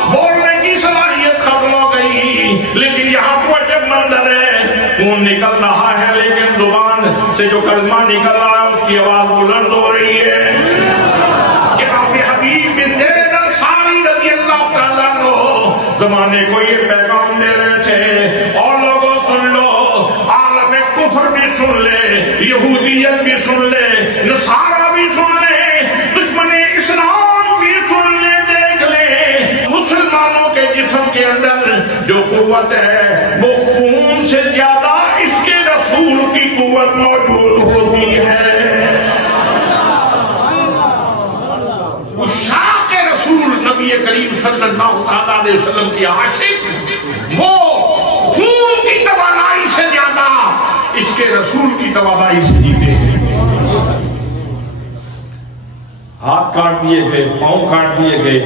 بولنے کی صلاحیت ختم ہو گئی، لیکن یہاں کو جب منظر ہے خون نکل رہا ہے لیکن زبان سے جو کلمہ نکل رہا ہے اس کی آواز بلند ہو رہی ہے۔ جناب حبیب بن زید انصاری رضی اللہ تعالیٰ عنہ زمانے کو یہ پیغام دے رہے تھے، اور لوگوں سن لو، عالم کفر بھی سن لے، یہودیت بھی سن لے، نصارہ بھی سن لے، دشمن اسلام بھی سن لے، دیکھ لے مسلمانوں کے جسم کے اندر جو قوت ہے وہ خون سے زیادہ اس کے رسول کی قوت موجود ہوتی ہے۔ عشاق رسول نبی کریم صلی اللہ علیہ وسلم کی عاشق، وہ خون کی توانائی سے زیادہ اس کے رسول کی توانائی سے جیتے ہیں۔ ہاتھ کاٹ دیے گئے، پاؤں کاٹ دیے گئے،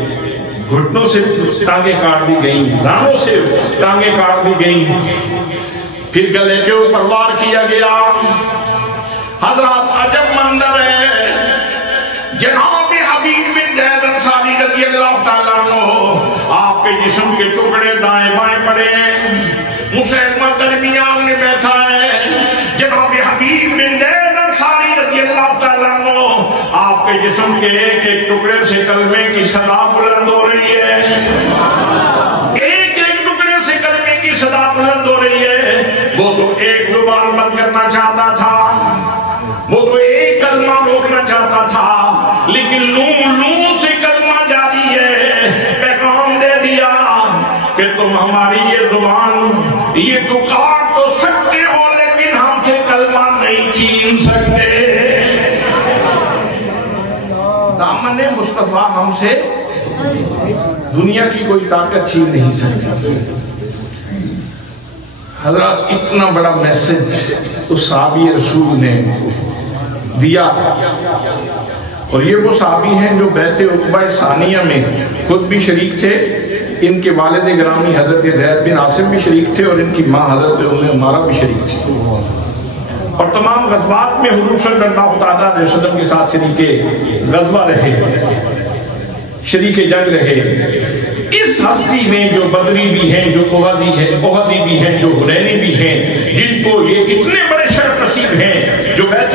گھٹنوں سے ٹانگیں کاٹ دی گئیں، دانوں سے ٹانگیں کاٹ دی گئیں، پھر گلے کے اوپر وار کیا گیا۔ حضرات عجب منظر ہے، جناب حبیب بن زید انصاری رضی اللہ تعالیٰ عنہ آپ کے جسم کے ٹکڑے دائیں بائیں پڑے ہیں، مسلمہ درمیان میں بیٹھا ہے، جناب حبیب بن زید انصاری رضی اللہ تعالیٰ عنہ آپ کے جسم کے ایک ایک ٹکڑے سے کلمے کی صدا بلند ہو رہی ہے، ایک ایک ٹکڑے سے کلمے کی صدا بلند ہو رہی ہے۔ وہ تو ایک زبان بند کرنا چاہتا تھا، وہ تو ایک کلمہ روکنا چاہتا تھا، لیکن لوں سے کلمہ جاری ہے، پیغام دے دیا کہ تم ہماری یہ زبان یہ تو کاٹ تو سکتے ہو لیکن ہم سے کلمہ نہیں چھین سکتے۔ دامن مصطفیٰ ہم سے دنیا کی کوئی طاقت چھین نہیں سکتی۔ حضرات اتنا بڑا میسج اس صحابی رسول نے دیا، اور یہ وہ صحابی ہیں جو بیعت عقبہ ثانیہ میں خود بھی شریک تھے، ان کے والد گرامی حضرت زید بن عاصم بھی شریک تھے، اور ان کی ماں حضرت ام عمارہ بھی شریک تھی، اور تمام غزوات میں حضور صلی اللہ علیہ وسلم کے ساتھ شریک غزوہ رہے، شریک جنگ رہے۔ اس ہستی میں جو بدری بھی ہیں، جو احدی بھی ہیں، جو حنینی بھی ہیں، جن کو یہ اتنے بڑے شرف نصیب ہیں جو بیعت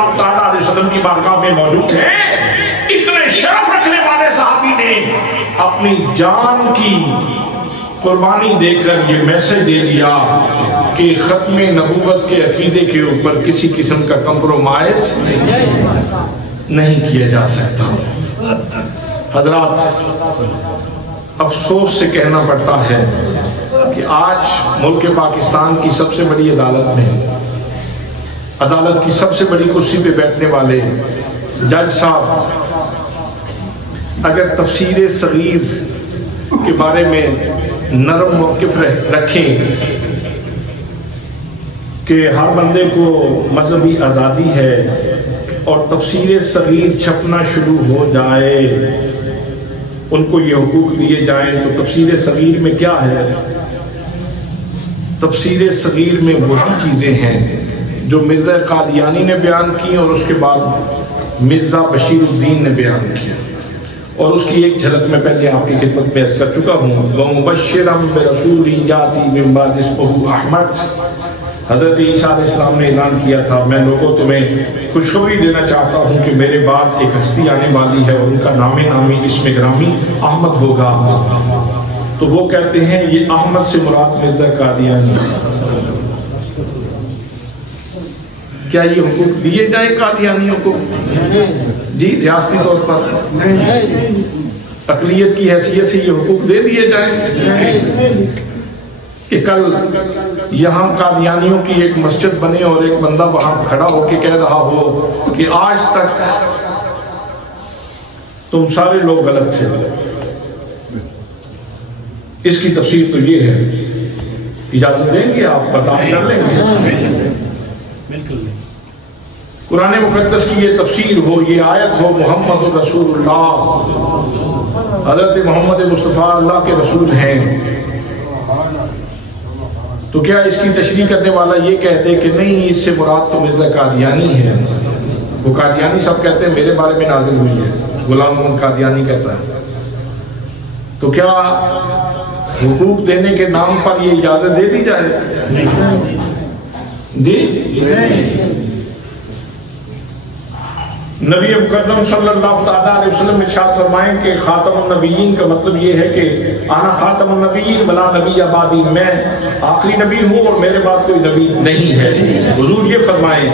اللہ تعالیٰ علیہ وسلم کی بارگاہ میں موجود ہیں، اتنے شرف رکھنے والے صحابی نے اپنی جان کی قربانی دے کر یہ میسج دے دیا کہ ختم نبوت کے عقیدے کے اوپر کسی قسم کا کمپرومائز نہیں کیا جا سکتا۔ حضرات، افسوس سے کہنا پڑتا ہے کہ آج ملک پاکستان کی سب سے بڑی عدالت میں، عدالت کی سب سے بڑی کرسی پہ بیٹھنے والے جج صاحب اگر تفسیر صغیر کے بارے میں نرم موقف رکھیں کہ ہر بندے کو مذہبی آزادی ہے اور تفسیر صغیر چھپنا شروع ہو جائے، ان کو یہ حقوق دیے جائیں، تو تفسیر صغیر میں کیا ہے؟ تفسیر صغیر میں وہی چیزیں ہیں جو مرزا قادیانی نے بیان کی اور اس کے بعد مرزا بشیر الدین نے بیان کیا، اور اس کی ایک جھلک میں پہلے آپ کی خدمت میں عرض کر چکا ہوں۔ وَمُبَشِّرًا بِرَسُولٍ يَأْتِي مِن بَعْدِ اسْمُهُ أَحْمَدُ، حضرت عیسیٰ علیہ السلام نے اعلان کیا تھا، میں لوگوں تمہیں خوشخبری دینا چاہتا ہوں کہ میرے بعد ایک ہستی آنے والی ہے اور ان کا نام نامی اسم گرامی احمد ہوگا۔ تو وہ کہتے ہیں یہ احمد سے مراد مرزا قادیانی۔ کیا یہ حقوق دیے جائیں قادیانیوں کو؟ جی، ریاستی طور پر اقلیت کی حیثیت سے یہ حقوق دے دیے جائیں کہ کل یہاں قادیانیوں کی ایک مسجد بنے اور ایک بندہ وہاں کھڑا ہو کے کہہ رہا ہو کہ آج تک تم سارے لوگ غلط تھے۔ اس کی تفسیر تو یہ ہے، اجازت دیں گے آپ برداشت کر لیں گے؟ قرآن مقدس کی یہ تفسیر ہو، یہ آیت ہو، محمد رسول اللہ، حضرت محمد مصطفیٰ اللہ کے رسول ہیں، تو کیا اس کی تشریح کرنے والا یہ کہہ دے کہ نہیں اس سے مراد تو مرزا قادیانی ہے؟ وہ قادیانی سب کہتے ہیں میرے بارے میں نازل ہوئی ہے، غلام محمد قادیانی کہتا ہے، تو کیا حقوق دینے کے نام پر یہ اجازت دے دی جائے؟ جی، نبی مقدم صلی اللہ علیہ وسلم ارشاد فرمائیں کہ خاتم النبیین کا مطلب یہ ہے کہ انا خاتم النبیین ولا نبی بعدی، میں آخری نبی ہوں اور میرے بعد کوئی نبی نہیں ہے، حضور یہ فرمائیں۔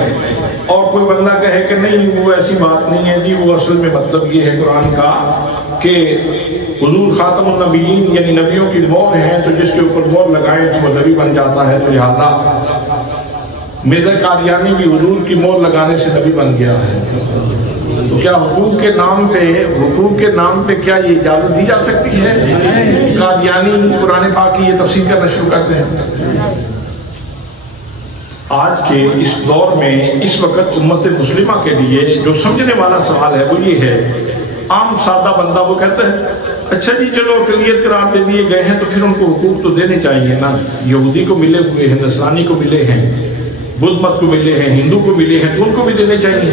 اور کوئی بندہ کہے کہ نہیں وہ ایسی بات نہیں ہے، جی وہ اصل میں مطلب یہ ہے قرآن کا کہ حضور خاتم النبیین یعنی نبیوں کی مہر ہیں، تو جس کے اوپر مہر لگائیں تو وہ نبی بن جاتا ہے، تو لہذا مرزا قادیانی بھی حضور کی مہر لگانے سے نبی بن گیا ہے۔ تو کیا حقوق کے نام پہ کیا یہ اجازت دی جا سکتی ہے؟ قادیانی قرآن پاک کی یہ تفسیر کرنا شروع کرتے ہیں۔ آج کے اس دور میں اس وقت امت مسلمہ کے لیے جو سمجھنے والا سوال ہے وہ یہ ہے، عام سادہ بندہ وہ کہتا ہے اچھا جی چلو اقلیت قرار دے دیے گئے ہیں تو پھر ان کو حقوق تو دینے چاہیے نا، یہودی کو ملے ہوئے ہیں، نصرانی کو ملے ہیں، بدھ مت کو ملے ہیں، ہندو کو ملے ہیں، تو ان کو بھی دینے چاہیے۔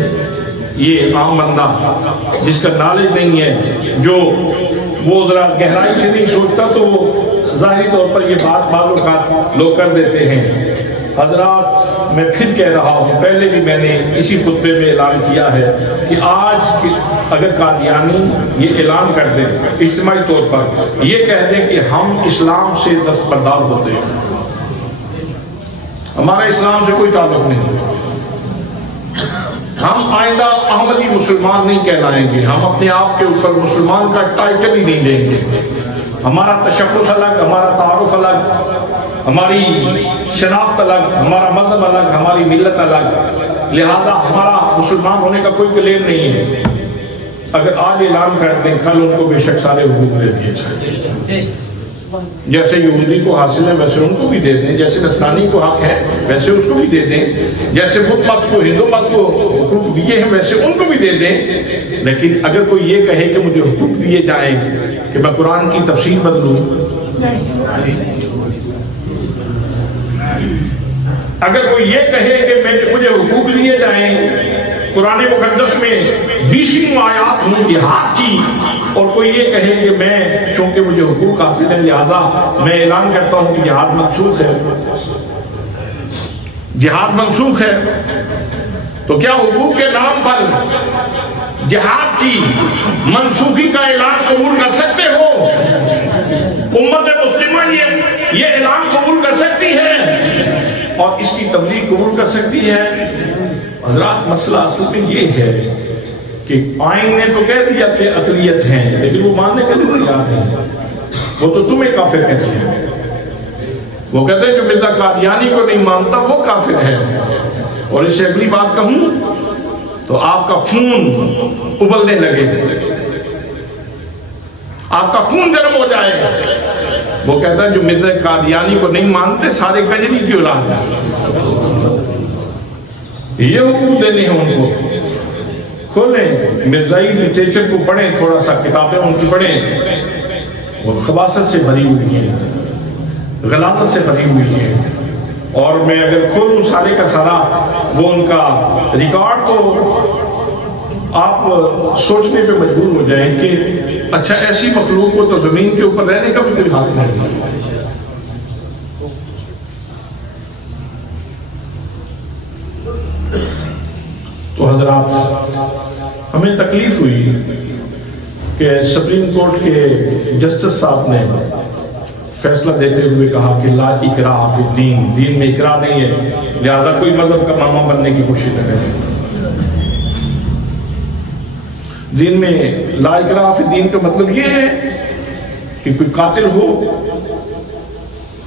یہ عام بندہ جس کا نالج نہیں ہے، جو وہ ذرا گہرائی سے نہیں سوچتا، تو وہ ظاہری طور پر یہ بات بعض اوقات لوگ کر دیتے ہیں۔ حضرات میں پھر کہہ رہا ہوں، پہلے بھی میں نے اسی خطبے میں اعلان کیا ہے کہ آج اگر قادیانی یہ اعلان کر دیں اجتماعی طور پر، یہ کہہ دیں کہ ہم اسلام سے دستبردار ہوتے ہیں، ہمارا اسلام سے کوئی تعلق نہیں، ہم آئندہ احمدی مسلمان نہیں کہلائیں گے، ہم اپنے آپ کے اوپر مسلمان کا ٹائٹل ہی نہیں دیں گے، ہمارا تشخص الگ، ہمارا تعارف الگ، ہماری شناخت الگ، ہمارا مذہب الگ، ہماری ملت الگ، لہذا ہمارا مسلمان ہونے کا کوئی کلیم نہیں ہے۔ اگر آج اعلان کر دیں کل ان کو بے شک سارے حقوق دے دیے جائیں، جیسے یہودی کو حاصل ہے ویسے ان کو بھی دے دیں، جیسے نصرانی کو حق ہے ویسے اس کو بھی دے دیں، جیسے بدھ مت کو ہندو مت کو حقوق دیے ہیں ویسے ان کو بھی دے دیں۔ لیکن اگر کوئی یہ کہے کہ مجھے حقوق دیے جائیں کہ میں قرآن کی تفسیر بدلوں، اگر کوئی یہ کہے کہ مجھے حقوق دیے جائیں، قرآن مقدس میں 20 آیات ہوں جہاد کی، اور کوئی یہ کہے کہ میں چونکہ مجھے حقوق حاصل ہے لہذا میں اعلان کرتا ہوں کہ جہاد منسوخ ہے، جہاد منسوخ ہے، تو کیا حقوق کے نام پر جہاد کی منسوخی کا اعلان قبول کر سکتے ہو؟ امت مسلمہ یہ اعلان قبول کر سکتی ہے اور اس کی تبلیغ قبول کر سکتی ہے؟ حضرات مسئلہ اصل میں یہ ہے کہ آئین نے تو کہہ دیا کہ اقلیت ہیں، لیکن وہ ماننے کے لیے تیار نہیں. وہ تو تمہیں کافر کہتے ہیں. وہ کہتے ہیں کہ مرزا قادیانی کو نہیں مانتا وہ کافر ہے. اور اس سے اگلی بات کہوں تو آپ کا خون ابلنے لگے، آپ کا خون گرم ہو جائے گا. وہ کہتا ہے جو مرزا قادیانی کو نہیں مانتے سارے گجری کی اولاد ہے. یہ حقوق دینے ہیں ان کو. کھولیں مرزائی لٹریچر کو پڑھیں، تھوڑا سا کتابیں ان کی پڑھیں. وہ خباثت سے بھری ہوئی ہیں، غلاظت سے بھری ہوئی ہیں. اور میں اگر کھولوں سارے کا سارا وہ ان کا ریکارڈ تو آپ سوچنے پہ مجبور ہو جائیں کہ اچھا ایسی مخلوق کو تو زمین کے اوپر رہنے کا بھی کوئی حق نہیں. تو حضرات ہمیں تکلیف ہوئی کہ سپریم کورٹ کے جسٹس صاحب نے فیصلہ دیتے ہوئے کہا کہ لا اکراہ فی الدین، دین میں اکراہ نہیں ہے، لہذا کوئی مذہب کا ماما بننے کی کوشش نہ کرے. دین میں لا اکراہ فی الدین کا مطلب یہ ہے کہ کوئی قاتل ہو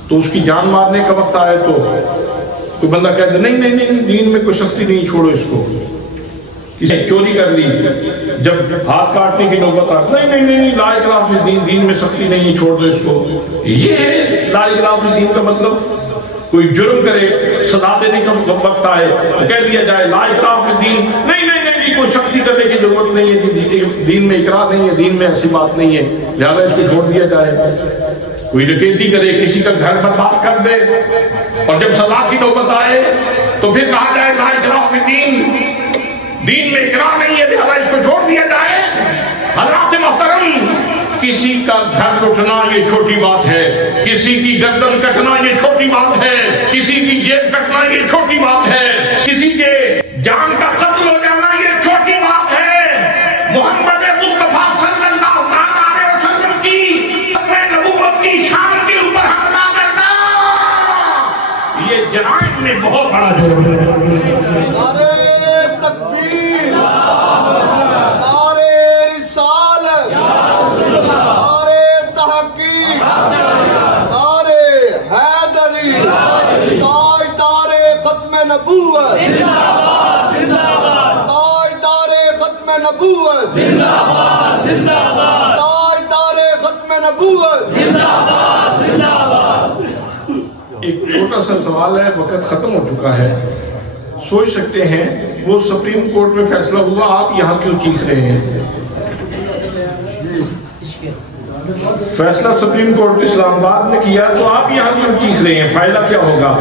تو اس کی جان مارنے کا وقت آئے تو کوئی بندہ کہتے نہیں نہیں نہیں دین میں کوئی سختی نہیں، چھوڑو اس کو. کسی نے چوری کر لی، جب ہاتھ کاٹنے کی نوبت آتی نہیں نہیں نہیں لا اکراہ فی الدین، دین میں سختی نہیں، چھوڑ دو اس کو. یہ ہے لا اکراہ فی الدین کا مطلب. کوئی جرم کرے سزا دینے کا وقت آئے تو کہہ دیا جائے لا اکراہ فی الدین، نہیں نہیں نہیں کوئی سختی کرنے کی ضرورت نہیں ہے، دین میں اکراہ نہیں ہے، دین میں ایسی بات نہیں ہے، لہذا اس کو چھوڑ دیا جائے. کوئی ڈکیتی کرے، کسی کا گھر برباد کر دے اور جب سزا کی نوبت آئے تو پھر کہا جائے لا اکراہ فی الدین، دین میں اکراہ نہیں ہے، لہذا اس کو چھوڑ دیا جائے. حضرات محترم، کسی کا گھر لٹنا یہ چھوٹی بات ہے، کسی کی گردن کٹنا یہ چھوٹی بات ہے، کسی کی جیب کٹنا یہ چھوٹی بات ہے، کسی کے جان کا قتل ہو جانا یہ چھوٹی بات ہے. محمد مصطفیٰ صلی اللہ علیہ وسلم کی نبوت کی شان کے اوپر حملہ کرنا یہ جرائم میں بہت بڑا جرم ہے. نبوت زندہ باد، تاجدار ختم نبوت زندہ باد، تاجدار ختم نبوت زندہ باد، زندہ باد. ایک چھوٹا سا سوال ہے، وقت ختم ہو چکا ہے. سوچ سکتے ہیں وہ سپریم کورٹ میں فیصلہ ہوا، آپ یہاں کیوں چیخ رہے ہیں؟ فیصلہ سپریم کورٹ اسلام آباد نے کیا تو آپ یہاں کیوں چیخ رہے ہیں؟ فائدہ کیا ہوگا؟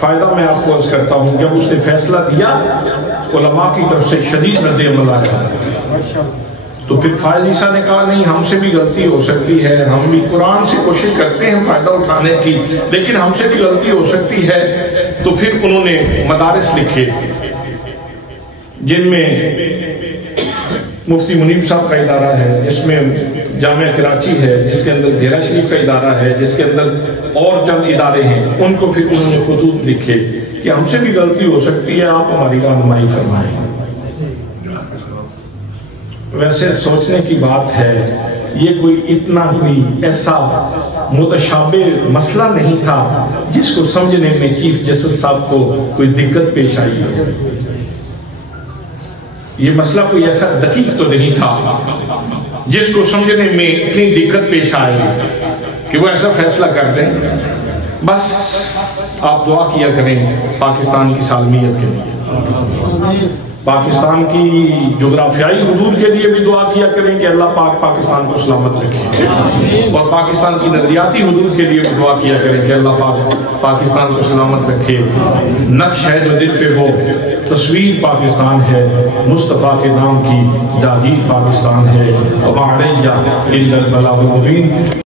فائدہ میں آپ کو عرض کرتا ہوں، جب اس نے فیصلہ دیا علماء کی طرف سے شدید رد عمل آیا تو پھر فائز عیسیٰ نے کہا نہیں ہم سے بھی غلطی ہو سکتی ہے، ہم بھی قرآن سے کوشش کرتے ہیں فائدہ اٹھانے کی لیکن ہم سے بھی غلطی ہو سکتی ہے. تو پھر انہوں نے مدارس لکھے جن میں مفتی منیب صاحب کا ادارہ ہے، جس میں جامعہ کراچی ہے، جس کے اندر دیرہ شریف کا ادارہ ہے، جس کے اندر اور چند ادارے ہیں. ان کو پھر انہوں نے خطوط لکھے کہ ہم سے بھی غلطی ہو سکتی ہے، آپ ہماری رہنمائی فرمائیں. ویسے سوچنے کی بات ہے یہ کوئی اتنا کوئی ایسا متشابہ مسئلہ نہیں تھا جس کو سمجھنے میں چیف جسٹس صاحب کو کوئی دقت پیش آئی ہے. یہ مسئلہ کوئی ایسا دقیق تو نہیں تھا جس کو سمجھنے میں اتنی دقت پیش آئی کہ وہ ایسا فیصلہ کر دیں. بس آپ دعا کیا کریں پاکستان کی سالمیت کے لیے، پاکستان کی جغرافیائی حدود کے لیے بھی دعا کیا کریں کہ اللہ پاک پاکستان کو سلامت رکھے، اور پاکستان کی نظریاتی حدود کے لیے بھی دعا کیا کریں کہ اللہ پاک پاکستان کو سلامت رکھے. نقش ہے جو دل پہ وہ تصویر پاکستان ہے، مصطفیٰ کے نام کی جاگیر پاکستان ہے. وَمَا عَلَيَّ إِلَّا الْبَلَاغُ الْمُبِينُ.